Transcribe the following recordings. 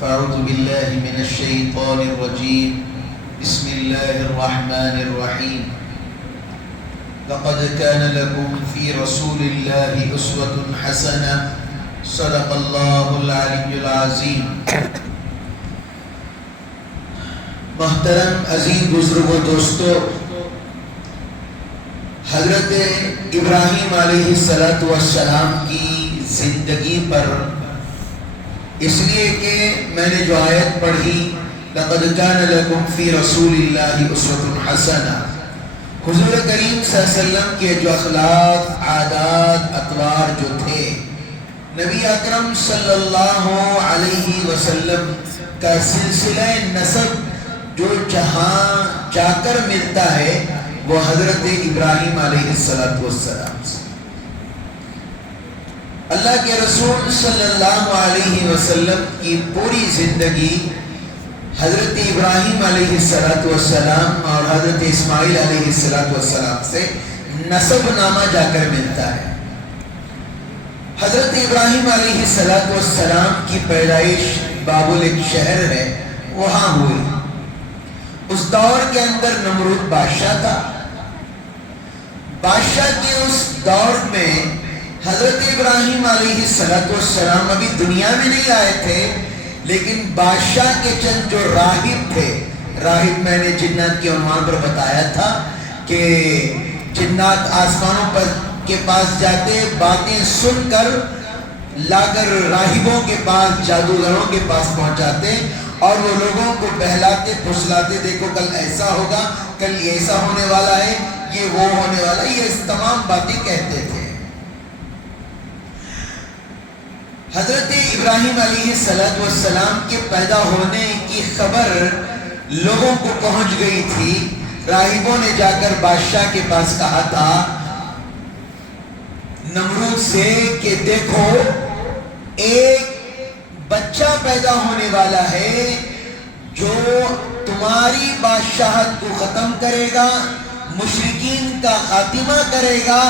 فأعوذ بالله من الشيطان الرجيم بسم الله الرحمن الرحيم لقد كان لكم في رسول الله أسوة حسنة صدق الله العلي العظيم. محترم عزیز بزرگ و دوستو، حضرت ابراہیم علیہ السلام کی زندگی پر اس لیے کہ میں نے جو آیت پڑھی لَقَدْ كَانَ لَكُمْ فِي رَسُولِ اللَّهِ أُسْوَةٌ حَسَنَةٌ، حضور کریم صلی اللہ علیہ وسلم کے جو اخلاق، عادات، اطوار جو تھے، نبی اکرم صلی اللہ علیہ وسلم کا سلسلہ نسب جو جہاں جا کر ملتا ہے وہ حضرت ابراہیم علیہ السلام سے. اللہ کے رسول صلی اللہ علیہ وسلم کی پوری زندگی حضرت ابراہیم علیہ السلام اور حضرت اسماعیل علیہ السلام سے نسب نامہ جا کر ملتا ہے. حضرت ابراہیم علیہ السلام کی پیدائش بابل ایک شہر ہے وہاں ہوئی. اس دور کے اندر نمرود بادشاہ تھا. بادشاہ کے اس دور میں حضرت ابراہیم علیہ السلام ابھی دنیا میں نہیں آئے تھے، لیکن بادشاہ کے چند جو راہب تھے، راہب میں نے جنات کے عنوان پر بتایا تھا کہ جنات آسمانوں پر کے پاس جاتے، باتیں سن کر لا کر راہبوں کے پاس، جادوگروں کے پاس پہنچاتے اور وہ لوگوں کو بہلاتے پھسلاتے، دیکھو کل ایسا ہوگا، کل یہ ایسا ہونے والا ہے، یہ وہ ہونے والا ہے، یہ تمام باتیں کہتے تھے. حضرت ابراہیم علیہ السلام کے پیدا ہونے کی خبر لوگوں کو پہنچ گئی تھی. راہبوں نے جا کر بادشاہ کے پاس کہا تھا نمرود سے کہ دیکھو ایک بچہ پیدا ہونے والا ہے جو تمہاری بادشاہت کو ختم کرے گا، مشرکین کا خاتمہ کرے گا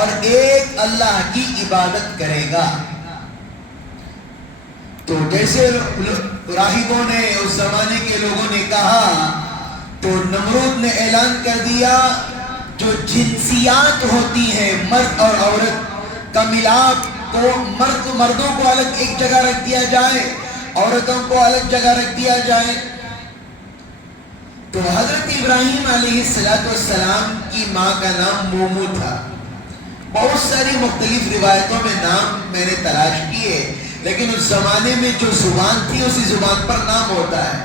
اور ایک اللہ کی عبادت کرے گا. تو جیسے راہبوں نے، اس زمانے کے لوگوں نے کہا تو نمرود نے اعلان کر دیا جو جنسیات ہوتی ہیں مرد اور عورت کا ملاپ کو، مردوں کو الگ ایک جگہ رکھ دیا جائے، عورتوں کو الگ جگہ رکھ دیا جائے. تو حضرت ابراہیم علیہ السلام کی ماں کا نام مومو تھا. بہت ساری مختلف روایتوں میں نام میں نے تلاش کیے، لیکن اس زمانے میں جو زبان تھی اسی زبان پر نام ہوتا ہے.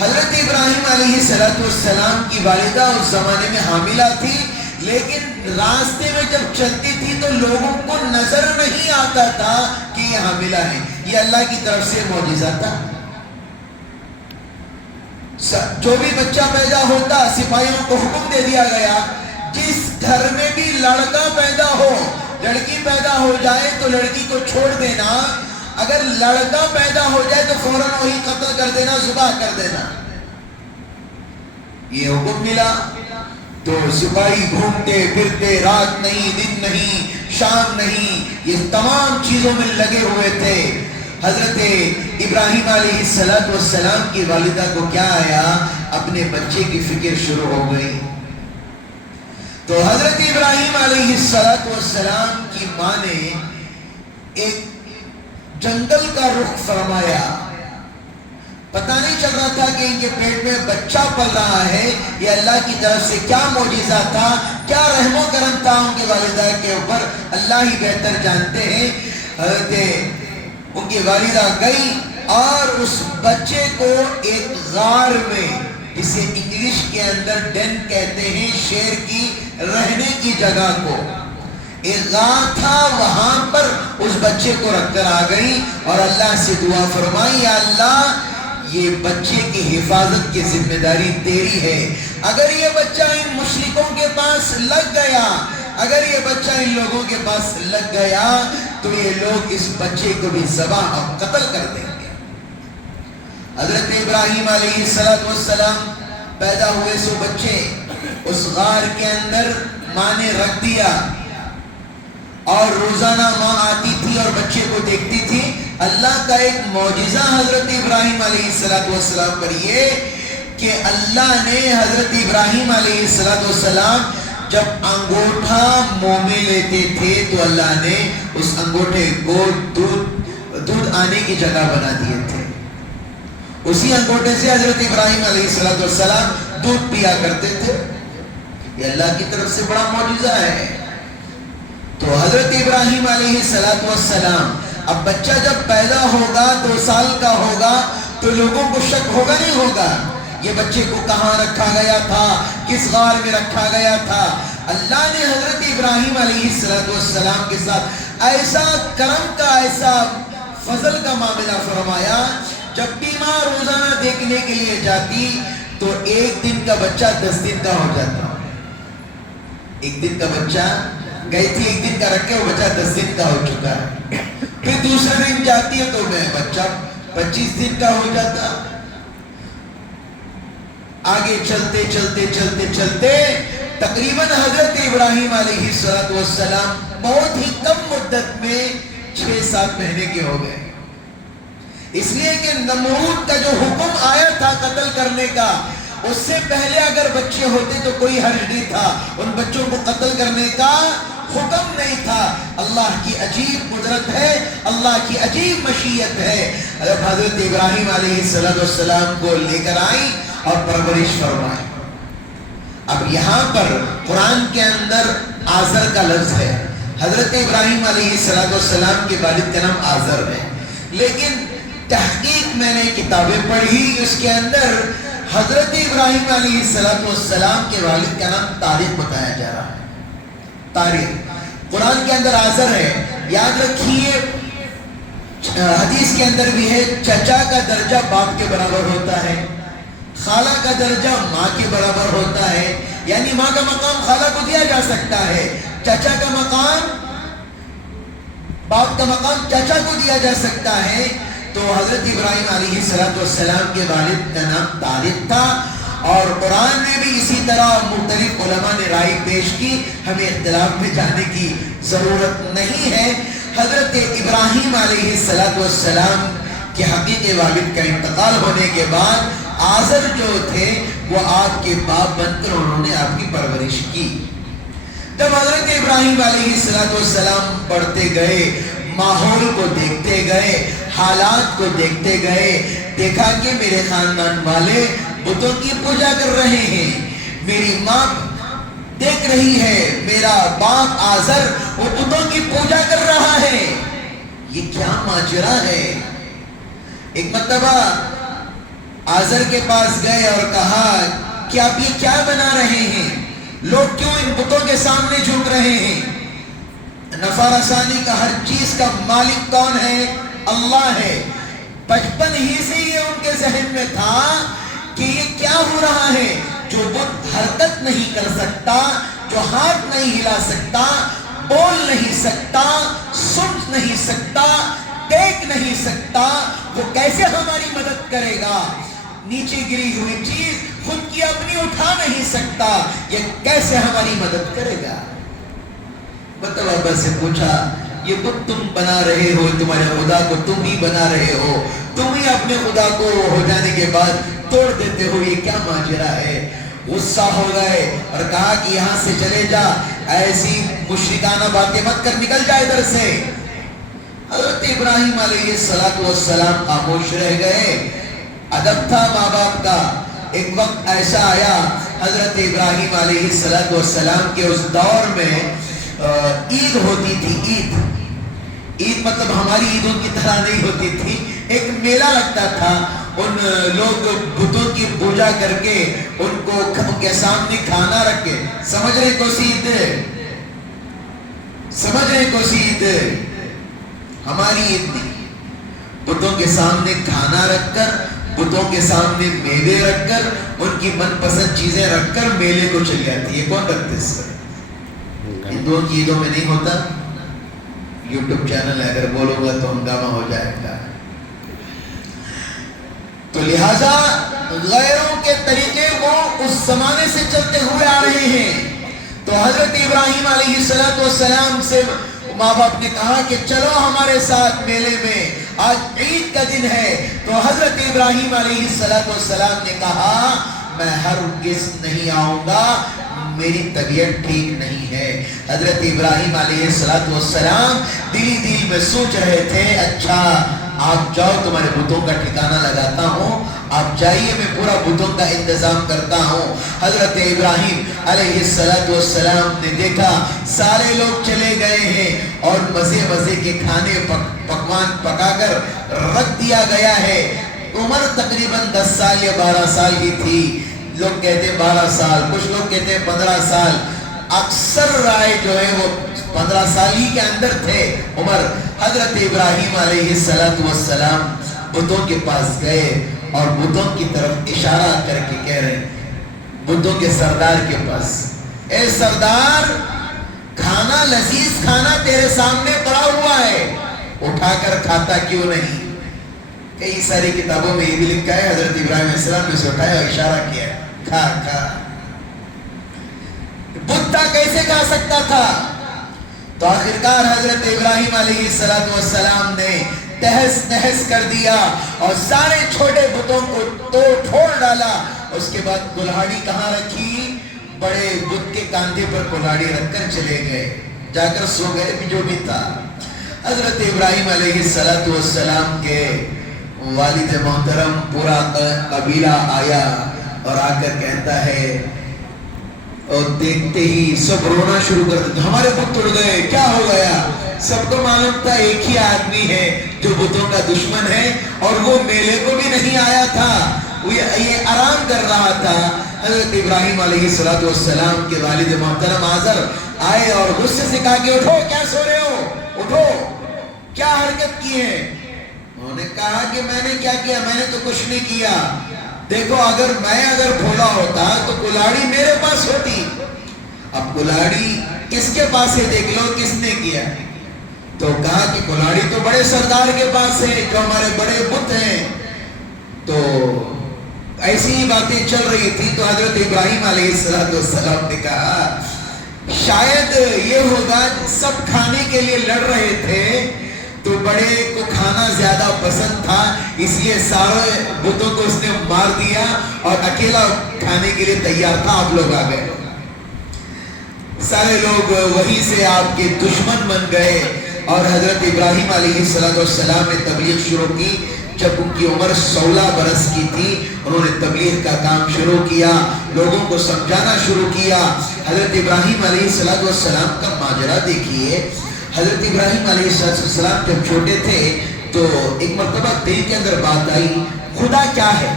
حضرت ابراہیم علیہ السلام کی والدہ اس زمانے میں حاملہ تھی، لیکن راستے میں جب چلتی تھی تو لوگوں کو نظر نہیں آتا تھا کہ یہ حاملہ ہے. یہ اللہ کی طرف سے معجزہ تھا. جو بھی بچہ پیدا ہوتا سپاہیوں کو حکم دے دیا گیا جس گھر میں بھی لڑکا پیدا ہو، لڑکی پیدا ہو جائے تو لڑکی کو چھوڑ دینا، اگر لڑکا پیدا ہو جائے تو فوراً وہی قتل کر دینا، ذبح کر دینا. یہ حکم ملا تو سپاہی گھومتے پھرتے، رات نہیں، دن نہیں، شام نہیں، یہ تمام چیزوں میں لگے ہوئے تھے. حضرت ابراہیم علیہ السلام کی والدہ کو کیا آیا، اپنے بچے کی فکر شروع ہو گئی. تو حضرت ابراہیم علیہ السلام کی ماں نے ایک جنگل کا رخ فرمایا. پتہ نہیں چل رہا تھا کہ ان کے پیٹ میں بچہ پل رہا ہے، یہ اللہ کی طرف سے کیا معجزہ تھا، کیا رحم و کرم تھا ان کی والدہ کے اوپر، اللہ ہی بہتر جانتے ہیں. حضرت ان کی والدہ گئی اور اس بچے کو ایک غار میں، جسے انگلش کے اندر ڈین کہتے ہیں، شیر کی رہنے کی جگہ کو، ایک غار تھا، وہاں پر اس بچے کو رکھ کر آ گئی اور اللہ سے دعا فرمائی، یا اللہ یہ بچے کی حفاظت کی ذمہ داری تیری ہے. اگر یہ بچہ ان مشرکوں کے پاس لگ گیا، اگر یہ بچہ ان لوگوں کے پاس لگ گیا تو یہ لوگ اس بچے کو بھی ذبح اور قتل کر دیں گے. حضرت ابراہیم علیہ السلام پیدا ہوئے سو بچے اس غار کے اندر ماں نے رکھ دیا اور روزانہ ماں آتی تھی اور بچے کو دیکھتی تھی. اللہ کا ایک معجزہ حضرت ابراہیم علیہ السلام پر یہ کہ اللہ نے حضرت ابراہیم علیہ السلام جب انگوٹھا منہ میں لیتے تھے تو اللہ نے اس انگوٹھے کو دودھ آنے کی جگہ بنا دیے تھے. اسی انگوٹھے سے حضرت ابراہیم علیہ السلام دودھ پیا کرتے تھے. یہ اللہ کی طرف سے بڑا معجزہ ہے. تو حضرت ابراہیم علیہ السلام اب بچہ جب پیدا ہوگا 2 سال کا ہوگا تو لوگوں کو شک ہوگا نہیں ہوگا یہ بچے کو کہاں رکھا گیا تھا, کس غار میں رکھا گیا تھا. اللہ نے حضرت ابراہیم علیہ السلام کے ساتھ ایسا کرم کا, ایسا فضل کا معاملہ فرمایا. جب بھی ماں روزانہ دیکھنے کے لیے جاتی تو 1 دن کا بچہ 10 دن کا ہو جاتا. 1 دن کا بچہ گئی تھی, 1 دن کا رکھے وہ بچہ 10 دن کا ہو چکا ہے. پھر دوسرے دن جاتی ہے تو میں بچہ 25 دن کا ہو جاتا. آگے چلتے چلتے چلتے چلتے تقریباً حضرت ابراہیم علیہ السلام بہت ہی کم مدت میں 6-7 مہینے کے ہو گئے. اس لیے کہ نمرود کا جو حکم آیا تھا قتل کرنے کا, اس سے پہلے اگر بچے ہوتے تو کوئی حرج نہیں تھا. ان بچوں کو قتل کرنے کا حکم نہیں تھا. اللہ کی عجیب قدرت ہے, اللہ کی عجیب مشیت ہے. حضرت ابراہیم علیہ السلام کو لے کر آئیں اور پرورش فرمائیں. اب یہاں پر قرآن کے اندر آزر کا لفظ ہے. حضرت ابراہیم علیہ السلام کے والد کا نام آزر ہے, لیکن تحقیق میں نے کتابیں پڑھی, اس کے اندر حضرت ابراہیم علیہ السلام کے والد کا نام طارق بتایا جا رہا ہے. طارق قرآن کے اندر آزر ہے. یاد رکھیے حدیث کے اندر بھی ہے چچا کا درجہ باپ کے برابر ہوتا ہے, خالہ کا درجہ ماں کے برابر ہوتا ہے. یعنی ماں کا مقام خالہ کو دیا جا سکتا ہے, چچا کا مقام, باپ کا مقام چچا کو دیا جا سکتا ہے. تو حضرت ابراہیم علیہ السلام کے والد کا نام طارق تھا. اور قرآن میں بھی اسی طرح مختلف علماء نے رائے پیش کی, ہمیں اختلاف میں جانے کی ضرورت نہیں ہے. حضرت ابراہیم علیہ السلام کے حقیقی والد کا انتقال ہونے کے بعد آزر جو تھے وہ آپ کے باپ بن کر انہوں نے آپ کی پرورش کی. جب حضرت ابراہیم علیہ السلام بڑھتے گئے, ماحول کو دیکھتے گئے, حالات کو دیکھتے گئے, دیکھا کہ میرے خاندان والے بتوں کی پوجا کر رہے ہیں. میری ماں دیکھ رہی ہے میرا باپ آزر وہ بتوں کی پوجا کر رہا ہے. یہ کیا ماجرا ہے. ایک مرتبہ آزر کے پاس گئے اور کہا کہ آپ یہ کیا بنا رہے ہیں, لوگ کیوں ان بتوں کے سامنے جھک رہے ہیں. نفع رسانی کا ہر چیز کا مالک کون ہے؟ اللہ ہے. بچپن ہی سے یہ ان کے ذہن میں تھا کہ یہ کیا ہو رہا ہے. جو بت حرکت نہیں کر سکتا, جو ہاتھ نہیں ہلا سکتا, بول نہیں سکتا, سن نہیں سکتا, دیکھ نہیں سکتا, وہ کیسے ہماری مدد کرے گا. نیچے گری ہوئی چیز خود کی اپنی اٹھا نہیں سکتا, یہ کیسے ہماری مدد کرے گا. مطلب ابا سے پوچھا یہ بت تم بنا رہے ہو, تمہارے خدا کو تم ہی بنا رہے ہو, تم ہی اپنے خدا کو ہو جانے کے بعد توڑ دیتے ہو, یہ کیا ماجرا ہے. غصہ ہو گئے اور کہا کہ یہاں سے چلے جا, ایسی مشرکانہ باتیں مت کر, نکل جا ادھر سے. حضرت ابراہیم علیہ السلام خاموش رہ گئے. ادب تھا ماں باپ کا. ایک وقت ایسا آیا حضرت ابراہیم علیہ السلام کے اس دور میں عید ہوتی تھی. عید مطلب ہماری عید ان کی طرح نہیں ہوتی تھی, ایک میلہ لگتا تھا. ان لوگ بتوں کی پوجا کر کے ان کو ان کے سامنے کھانا رکھ کے, سمجھ رہے کوسی عید, سمجھ رہے کوسی عید, ہماری عید نہیں. بتوں کے سامنے کھانا رکھ کر, بتوں کے سامنے میوے رکھ کر, ان کی من پسند چیزیں رکھ کر میلے کو چلی جاتی ہے. کون رکھتے اس ہندوؤں کی عیدوں میں نہیں ہوتا. یوٹیوب چینل ہے, اگر بولو گا تو ہنگامہ ہو جائے گا. تو لہذا غیروں کے طریقے وہ اس زمانے سے چلتے ہوئے آ رہے ہیں. تو حضرت ابراہیم علیہ السلام سے ماں باپ نے کہا کہ چلو ہمارے ساتھ میلے میں، آج عید کا دن ہے. تو حضرت ابراہیم علیہ السلام نے کہا میں ہرگز نہیں آؤں گا، میری طبیعت ٹھیک نہیں ہے. حضرت ابراہیم علیہ السلام دلی دل میں سوچ رہے تھے اچھا آپ جاؤ، تمہارے بتوں کا ٹھکانہ لگاتا ہوں، آپ جائیے، میں پورا بتوں کا انتظام کرتا ہوں. حضرت ابراہیم علیہ السلام نے دیکھا سارے لوگ چلے گئے ہیں اور مزے مزے کے کھانے پکوان پکا کر رکھ دیا گیا ہے. عمر تقریباً 10 سال یا 12 سال کی تھی. لوگ کہتے ہیں 12 سال، کچھ لوگ کہتے ہیں 15 سال. اکثر رائے جو ہے وہ 15 سال ہی کے اندر تھے عمر. حضرت ابراہیم علیہ السلام بتوں کے پاس گئے اور بتوں کی طرف اشارہ کر کے کہہ رہے ہیں، بتوں کے سردار کے پاس، اے سردار، کھانا لذیذ کھانا تیرے سامنے پڑا ہوا ہے، اٹھا کر کھاتا کیوں نہیں؟ کئی ساری کتابوں میں یہ بھی لکھا ہے حضرت ابراہیم علیہ السلام نے اسے اٹھایا اور اشارہ کیا، کھا کھا. بتا کیسے کھا سکتا تھا؟ تو آخرکار حضرت ابراہیم علیہ السلام نے تہس نہس کر دیا اور سارے چھوٹے بتوں کو توڑ پھوڑ ڈالا. اس کے بعد کلہاڑی کہاں رکھی؟ بڑے بت کے کاندھے پر کلہاڑی رکھ کر چلے گئے، جا کر سو گئے بھی جو بھی تھا. حضرت ابراہیم علیہ السلام کے والد محترم پورا قبیلہ آیا اور آ کر کہتا ہے، اور دیکھتے ہی سب رونا شروع کر دیتے، ہمارے بت ٹوٹ گئے، کیا ہو گیا؟ سب کو معلوم تھا ایک ہی آدمی ہے جو بتوں کا دشمن ہے اور وہ میلے کو بھی نہیں آیا تھا، وہ یہ آرام کر رہا تھا. حضرت ابراہیم علیہ السلام کے والد محترم آزر آئے اور غصے سے کہا کہ اٹھو، کیا سو رہے ہو، اٹھو، کیا حرکت کی ہے؟ انہوں نے کہا کہ میں نے کیا کیا؟ میں نے تو کچھ نہیں کیا. دیکھو اگر بھولا ہوتا تو کلاڑی میرے پاس ہوتی. اب کلاڑی کس کے پاس ہے دیکھ لو کس نے کیا. تو کہا کہ کلاڑی تو بڑے سردار کے پاس ہے جو ہمارے بڑے بت ہیں. تو ایسی ہی باتیں چل رہی تھی تو حضرت ابراہیم علیہ السلام نے کہا شاید یہ ہوگا سب کھانے کے لیے لڑ رہے تھے تو بڑے کو کھانا زیادہ پسند تھا، اس لیے سارے بتوں کو اس نے مار دیا اور اکیلا کھانے کے لیے تیار تھا، آپ لوگ آ گئے. سارے لوگ وہیں سے آپ کے دشمن بن گئے اور حضرت ابراہیم علیہ السلام نے تبلیغ شروع کی. جب ان کی عمر 16 برس کی تھی انہوں نے تبلیغ کا کام شروع کیا، لوگوں کو سمجھانا شروع کیا. حضرت ابراہیم علیہ السلام کا ماجرا دیکھیے. حضرت ابراہیم علیہ السلام جب چھوٹے تھے تو ایک مرتبہ دل کے اندر بات آئی، خدا کیا ہے؟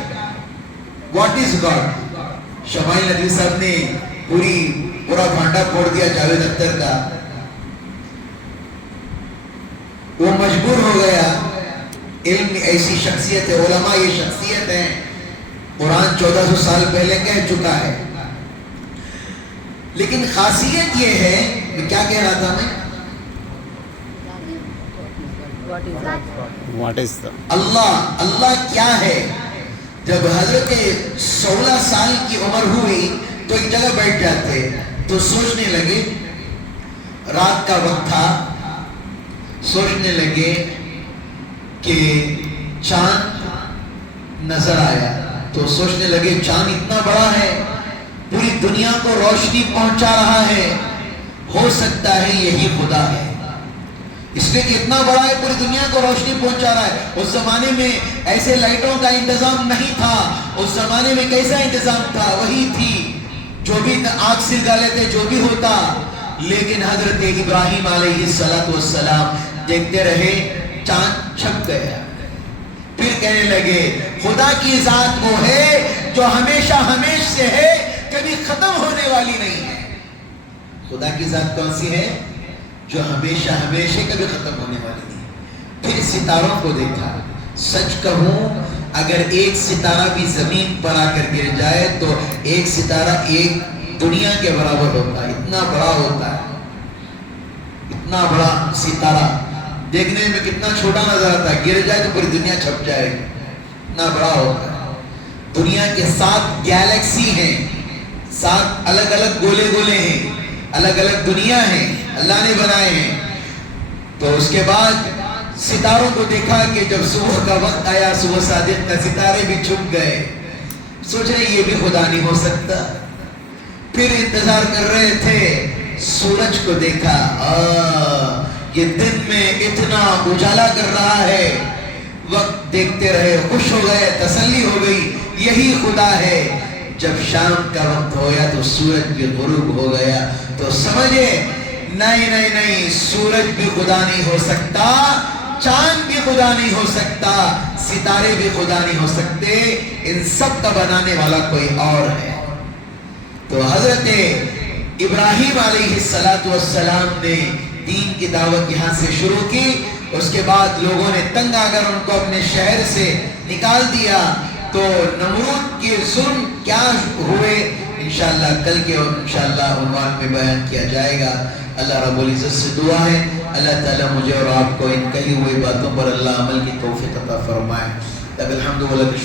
What is God? Shamail Nadvi Sahab نے پورا بھانڈا پھوڑ دیا جاوید اختر کا. وہ مجبور ہو گیا. علم ایسی شخصیت ہے، علماء یہ شخصیت ہے، قرآن 1400 سال پہلے کہہ چکا ہے. لیکن خاصیت یہ ہے، میں کیا کہہ رہا تھا میں؟ اللہ کیا ہے؟ جب حضرت 16 سال کی عمر ہوئی تو ایک جگہ بیٹھ جاتے تو سوچنے لگے، رات کا وقت تھا، سوچنے لگے کہ چاند نظر آیا تو سوچنے لگے چاند اتنا بڑا ہے، پوری دنیا کو روشنی پہنچا رہا ہے، ہو سکتا ہے یہی خدا ہے. اس لیے کہ اتنا بڑا ہے، پوری دنیا کو روشنی پہنچا رہا ہے. اس زمانے میں ایسے لائٹوں کا انتظام نہیں تھا. اس زمانے میں کیسا انتظام تھا؟ وہی تھی، جو بھی آگ سے گالے تھے جو بھی ہوتا. لیکن حضرت ابراہیم علیہ السلام دیکھتے رہے، چاند چھپ گیا. پھر کہنے لگے خدا کی ذات وہ ہے جو ہمیشہ ہمیش سے ہے، کبھی ختم ہونے والی نہیں ہے. خدا کی ذات کون سی ہے؟ جو ہمیشہ ہمیشہ کبھی ختم ہونے والی نہیں. پھر ستاروں کو دیکھا. سچ کہوں اگر ایک ستارہ بھی زمین پر آ کر گر جائے تو ایک ستارہ ایک دنیا کے برابر ہوتا ہے، اتنا بڑا ہوتا ہے. اتنا بڑا ستارہ دیکھنے میں کتنا چھوٹا نظر آتا ہے، گر جائے تو پوری دنیا چھپ جائے گی، اتنا بڑا ہوتا ہے. دنیا کے 7 گیلیکسی ہیں، 7 الگ الگ گولے گولے ہیں، الگ الگ دنیا ہیں اللہ نے بنائے ہیں. تو اس کے بعد ستاروں کو دیکھا کہ جب صبح کا وقت آیا صبح صادق کا ستارے بھی چھپ گئے. سوچ رہے یہ بھی خدا نہیں ہو سکتا. پھر انتظار کر رہے تھے, سورج کو دیکھا, یہ دن میں اتنا اجالا کر رہا ہے. وقت دیکھتے رہے, خوش ہو گئے, تسلی ہو گئی, یہی خدا ہے. جب شام کا وقت ہو گیا تو سورج بھی غروب ہو گیا, تو سمجھے نہیں نہیں نہیں, سورج بھی خدا نہیں ہو سکتا, چاند بھی خدا نہیں ہو سکتا, ستارے بھی خدا نہیں ہو سکتے, ان سب کا بنانے والا کوئی اور ہے. تو حضرت ابراہیم علیہ السلام نے دین کی دعوت یہاں سے شروع کی. اس کے بعد لوگوں نے تنگ آ کر ان کو اپنے شہر سے نکال دیا. تو نمرود کے ظلم کیا ہوئے انشاءاللہ کل کے انشاءاللہ عنوان میں بیان کیا جائے گا. اللہ رب العزت سے دعا ہے اللہ تعالیٰ مجھے اور آپ کو ان کہی ہوئی باتوں پر اللہ عمل کی توفیق عطا فرمائے. الحمدللہ.